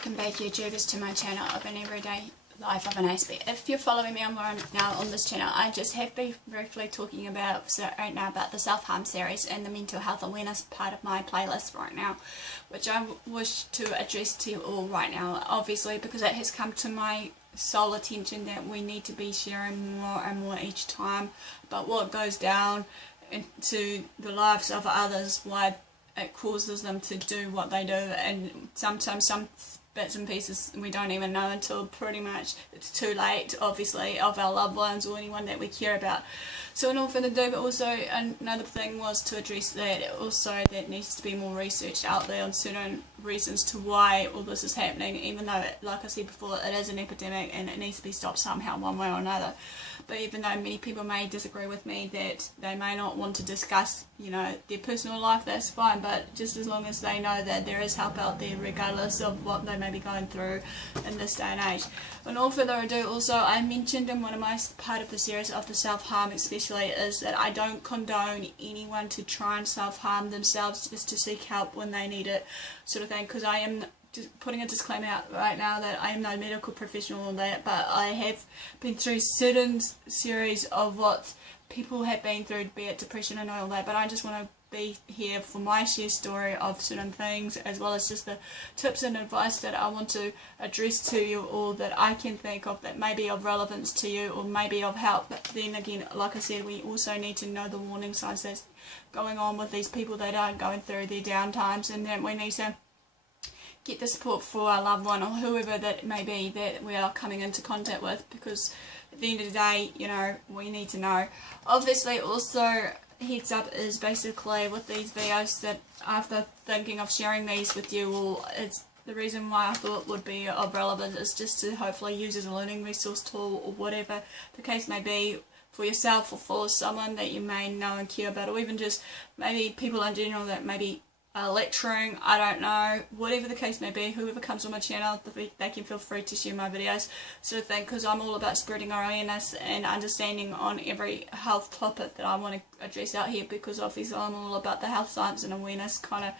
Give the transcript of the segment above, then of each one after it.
welcome back YouTubers to my channel of an everyday life of an Aspie. If you're following me now on this channel, I just have been briefly talking about right now about the self-harm series and the mental health awareness part of my playlist right now, which I wish to address to you all right now, obviously because it has come to my sole attention that we need to be sharing more and more each time about what goes down into the lives of others, why it causes them to do what they do, and sometimes some bits and pieces we don't even know until pretty much it's too late, obviously, of our loved ones or anyone that we care about. So in all further ado, but also another thing was to address that also that needs to be more research out there on certain reasons to why all this is happening, even though like I said before, it is an epidemic and it needs to be stopped somehow one way or another. But even though many people may disagree with me that they may not want to discuss, you know, their personal life, that's fine, but just as long as they know that there is help out there regardless of what they may be going through in this day and age. And all further ado, also I mentioned in one of my part of the series of the self-harm especially is that I don't condone anyone to try and self-harm themselves just to seek help when they need it, sort of thing, because I am just putting a disclaimer out right now that I am no medical professional on that, but I have been through certain series of what people have been through, be it depression and all that, but I just want to be here for my share story of certain things, as well as just the tips and advice that I want to address to you all that I can think of that may be of relevance to you or maybe of help. But then again, like I said, we also need to know the warning signs that's going on with these people that are going through their down times, and then we need to get the support for our loved one or whoever that may be that we are coming into contact with, because at the end of the day, you know, we need to know. Obviously also heads up is basically with these videos that after thinking of sharing these with you all, it's the reason why I thought would be of relevance is just to hopefully use as a learning resource tool or whatever the case may be for yourself or for someone that you may know and care about, or even just maybe people in general that maybe lecturing, I don't know, whatever the case may be, whoever comes on my channel, they can feel free to share my videos, sort of thing, because I'm all about spreading awareness and understanding on every health topic that I want to address out here, because obviously I'm all about the health science and awareness kind of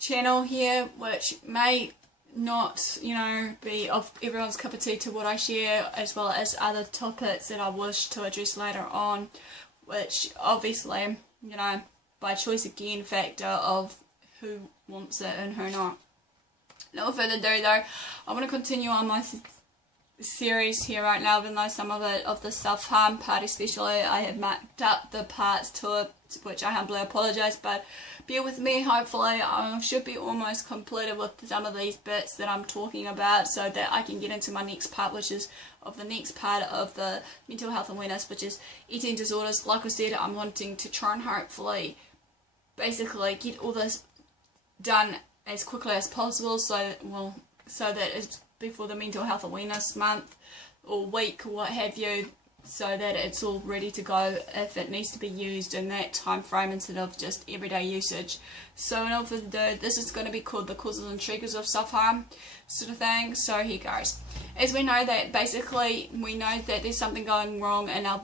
channel here, which may not, you know, be of everyone's cup of tea to what I share, as well as other topics that I wish to address later on, which obviously, you know, by choice again factor of who wants it and who not. No further ado though, I want to continue on my series here right now, even though some of it, of the self-harm part especially, I have marked up the parts to it, which I humbly apologise, but bear with me, hopefully I should be almost completed with some of these bits that I'm talking about so that I can get into my next part, which is of the next part of the mental health awareness, which is eating disorders. Like I said, I'm wanting to try and hopefully basically get all this done as quickly as possible, so that it's before the mental health awareness month or week or what have you, so that it's all ready to go if it needs to be used in that time frame instead of just everyday usage. So in all further ado, this is going to be called the causes and triggers of self-harm sort of thing. So here goes. As we know that basically we know that there's something going wrong in our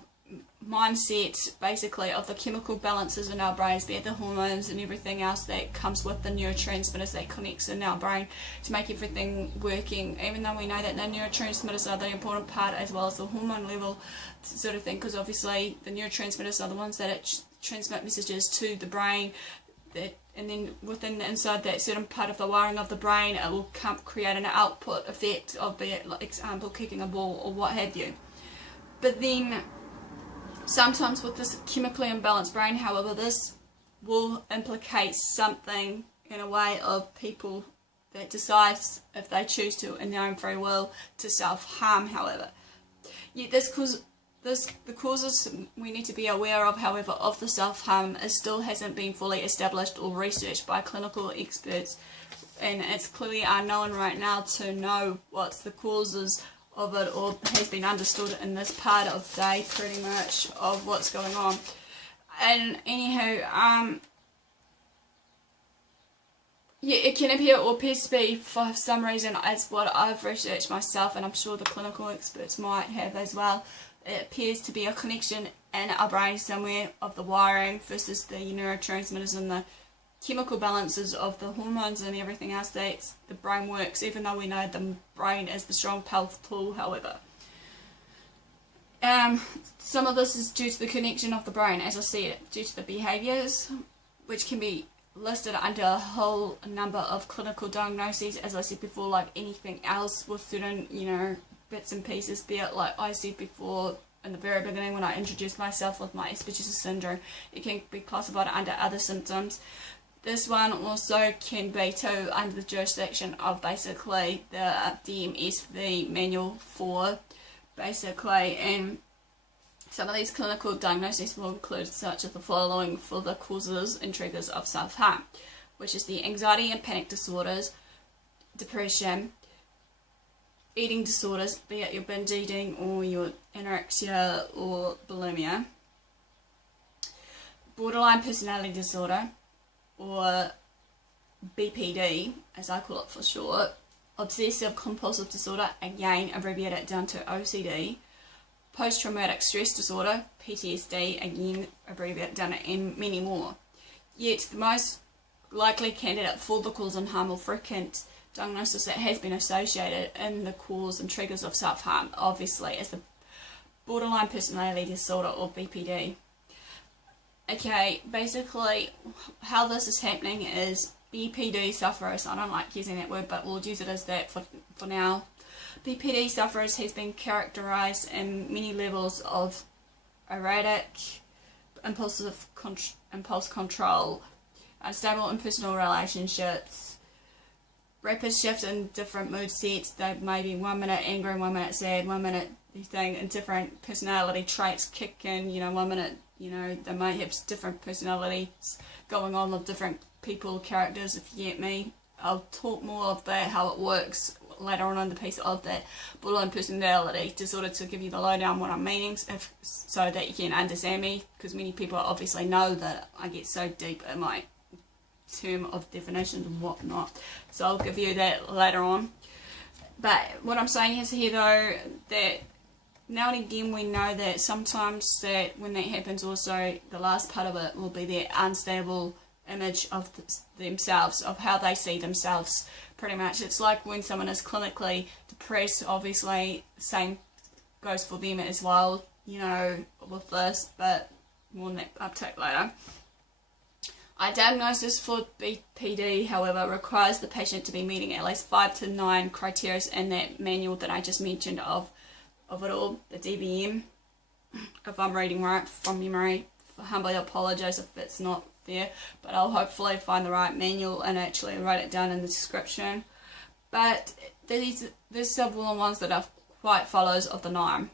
mindset, basically, of the chemical balances in our brains, be it the hormones and everything else that comes with the neurotransmitters that connects in our brain to make everything working, even though we know that the neurotransmitters are the important part as well as the hormone level sort of thing, because obviously the neurotransmitters are the ones that transmit messages to the brain, and then within inside that certain part of the wiring of the brain, it will create an output effect of, be it like example kicking a ball or what have you. But then sometimes with this chemically imbalanced brain, however, this will implicate something in a way of people that decides, if they choose to in their own free will, to self-harm, however. Yet the causes we need to be aware of, however, of the self-harm still hasn't been fully established or researched by clinical experts, and it's clearly unknown right now to know what's the causes of it, or has been understood in this part of the day pretty much of what's going on. And anyhow, yeah, it can appear or appears to be, for some reason, as what I've researched myself, and I'm sure the clinical experts might have as well, it appears to be a connection in our brain somewhere of the wiring versus the neurotransmitters and the chemical balances of the hormones and everything else that the brain works, even though we know the brain is the strong, powerful tool, however. Some of this is due to the connection of the brain, as I said, due to the behaviours, which can be listed under a whole number of clinical diagnoses, as I said before, like anything else with certain, bits and pieces, be it like I said before in the very beginning when I introduced myself with my Asperger's syndrome, it can be classified under other symptoms. This one also can be too under the jurisdiction of basically the DMSV manual for basically, and some of these clinical diagnoses will include such as the following for the causes and triggers of self-harm, which is the anxiety and panic disorders, depression, eating disorders, be it your binge eating or your anorexia or bulimia, borderline personality disorder, or BPD, as I call it for short, obsessive compulsive disorder, again abbreviated down to OCD, post-traumatic stress disorder, PTSD, again abbreviated down to, and many more. Yet the most likely candidate for the cause and harm or frequent diagnosis that has been associated in the cause and triggers of self-harm, obviously, is the borderline personality disorder or BPD. Okay, basically how this is happening is BPD sufferers, I don't like using that word, but we'll use it as that for now. BPD sufferers has been characterised in many levels of erratic, impulse control, unstable in personal relationships, rapid shift in different mood sets. They may be 1 minute angry, 1 minute sad, 1 minute thing, and different personality traits kick in, 1 minute, they might have different personalities going on with different people, characters, if you get me. I'll talk more of that, how it works, later on in the piece of that borderline personality disorder to give you the lowdown what I'm meaning, so that you can understand me, because many people obviously know that I get so deep in my term of definitions and whatnot, so I'll give you that later on. But what I'm saying is here though, that now and again we know that sometimes that when that happens also, the last part of it will be their unstable image of themselves, of how they see themselves, pretty much. It's like when someone is clinically depressed, obviously same goes for them as well, with this, but more on that uptake later. A diagnosis for BPD, however, requires the patient to be meeting at least 5 to 9 criteria in that manual that I just mentioned of it all, the DBM, if I'm reading right from memory. I humbly apologise if it's not there, but I'll hopefully find the right manual and actually write it down in the description. But there's several ones that are quite follows of the 9,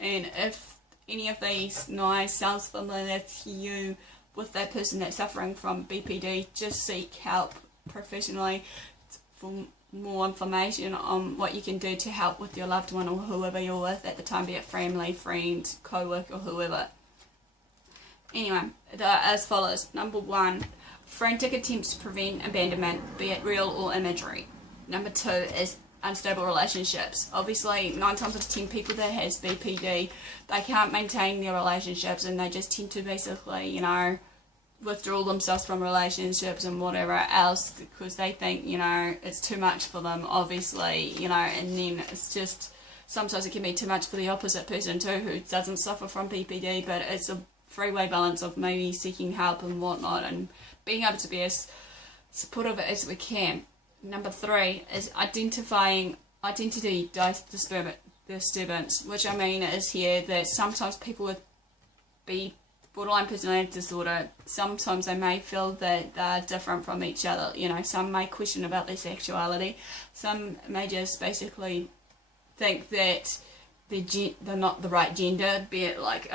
and if any of these 9 sounds familiar to you with that person that's suffering from BPD, just seek help professionally for more information on what you can do to help with your loved one or whoever you're with at the time, be it family, friend, co-worker, or whoever. Anyway, they are as follows. Number 1, frantic attempts to prevent abandonment, be it real or imagery. Number 2 is unstable relationships. Obviously, 9 times out of 10 people that has BPD, they can't maintain their relationships, and they just tend to basically, withdraw themselves from relationships and whatever else, because they think, it's too much for them, obviously, and then it's just, sometimes it can be too much for the opposite person too, who doesn't suffer from BPD, but it's a three-way balance of maybe seeking help and whatnot, and being able to be as supportive as we can. Number 3 is identifying identity disturbance, which I mean is here that sometimes people with borderline personality disorder, sometimes they may feel that they're different from each other. Some may question about their sexuality, some may just basically think that they're not the right gender, be it like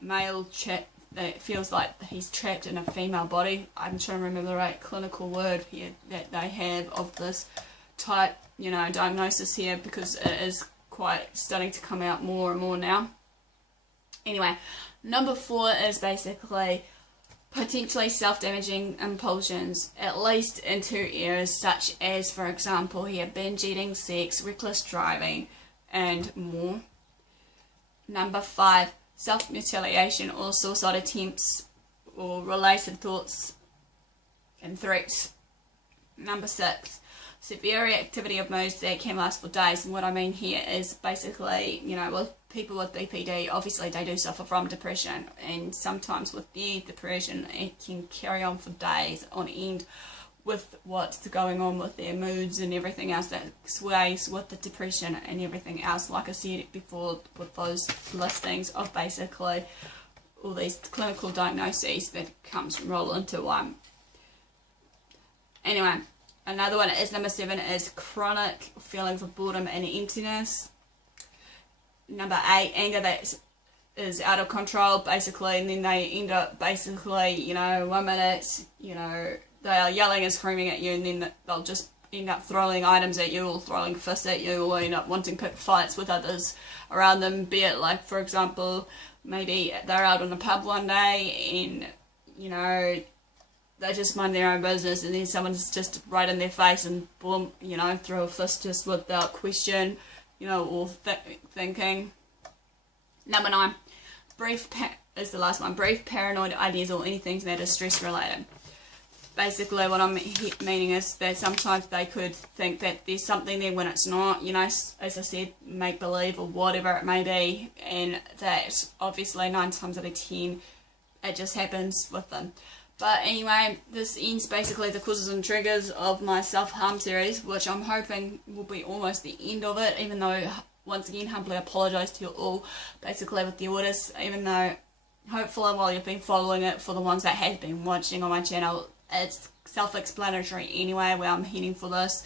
male chap that feels like he's trapped in a female body. I'm trying to remember the right clinical word here that they have of this type, diagnosis here, because it is quite starting to come out more and more now. Anyway, number 4 is basically potentially self-damaging impulsions, at least in 2 areas, such as, for example, here, binge eating, sex, reckless driving, and more. Number 5, self-mutilation or suicide attempts or related thoughts and threats. Number 6, severe activity of moods that can last for days. And what I mean here is basically, you know, with people with BPD, obviously they do suffer from depression, and sometimes with their depression it can carry on for days on end with what's going on with their moods and everything else that sways with the depression and everything else. Like I said before, with those listings of basically all these clinical diagnoses that comes roll into one. Anyway, another one is number 7 is chronic feelings of boredom and emptiness. Number 8, anger that is out of control basically, and then they end up basically, you know, 1 minute, you know, they are yelling and screaming at you, and then they'll just end up throwing items at you or throwing fists at you, or end up wanting to pick fights with others around them. Be it like, for example, maybe they're out on a pub one day and, you know, they just mind their own business, and then someone's just right in their face and boom, you know, throw a fist just without question, you know, or thinking. Number 9, is the last one. Brief paranoid ideas or anything that is stress related. Basically what I'm meaning is that sometimes they could think that there's something there when it's not, you know, as I said, make believe or whatever it may be, and that obviously 9 times out of 10 it just happens with them. But anyway, this ends basically the causes and triggers of my self-harm series, which I'm hoping will be almost the end of it, even though, once again, humbly apologise to you all, basically with the orders, even though hopefully while you've been following it, for the ones that have been watching on my channel, it's self-explanatory anyway where I'm heading for this.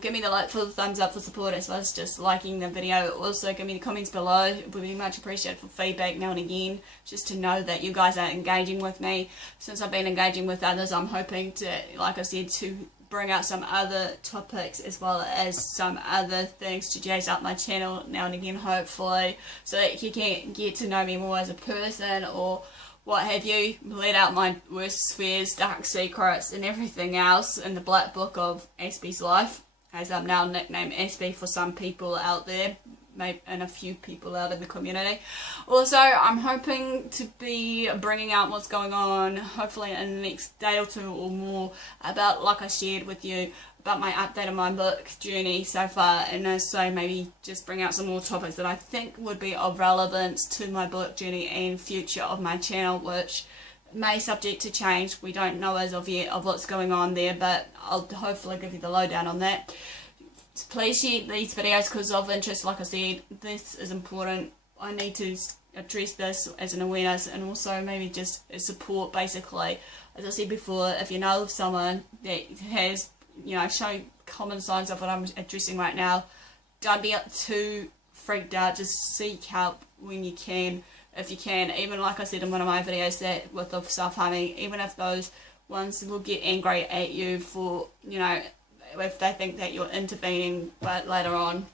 Give me the like for the thumbs up for support, as well as just liking the video. Also give me the comments below, it would be much appreciated for feedback now and again, just to know that you guys are engaging with me. Since I've been engaging with others, I'm hoping to, like I said, to bring out some other topics as well as some other things to jazz up my channel now and again, hopefully, so that you can get to know me more as a person or what have you, let out my worst fears, dark secrets and everything else in the black book of Aspie's life, as I'm now nicknamed Aspie for some people out there, maybe, and a few people out in the community. Also, I'm hoping to be bringing out what's going on, hopefully in the next day or 2 or more, about, like I shared with you, about my update on my book journey so far, and also maybe just bring out some more topics that I think would be of relevance to my book journey and future of my channel, which may subject to change. We don't know as of yet of what's going on there, but I'll hopefully give you the lowdown on that. Please share these videos because of interest. Like I said, this is important. I need to address this as an awareness, and also maybe just as support, basically. As I said before, if you know of someone that has, you know, showing common signs of what I'm addressing right now, don't be too freaked out. Just seek help when you can, if you can. Even like I said in one of my videos, that with the self-harming, even if those ones will get angry at you for, you know, if they think that you're intervening, but later on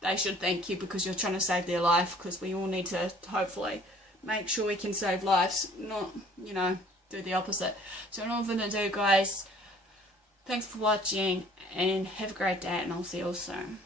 they should thank you because you're trying to save their life, because we all need to hopefully make sure we can save lives, not, you know, do the opposite. So in all further ado, guys, thanks for watching and have a great day, and I'll see you all soon.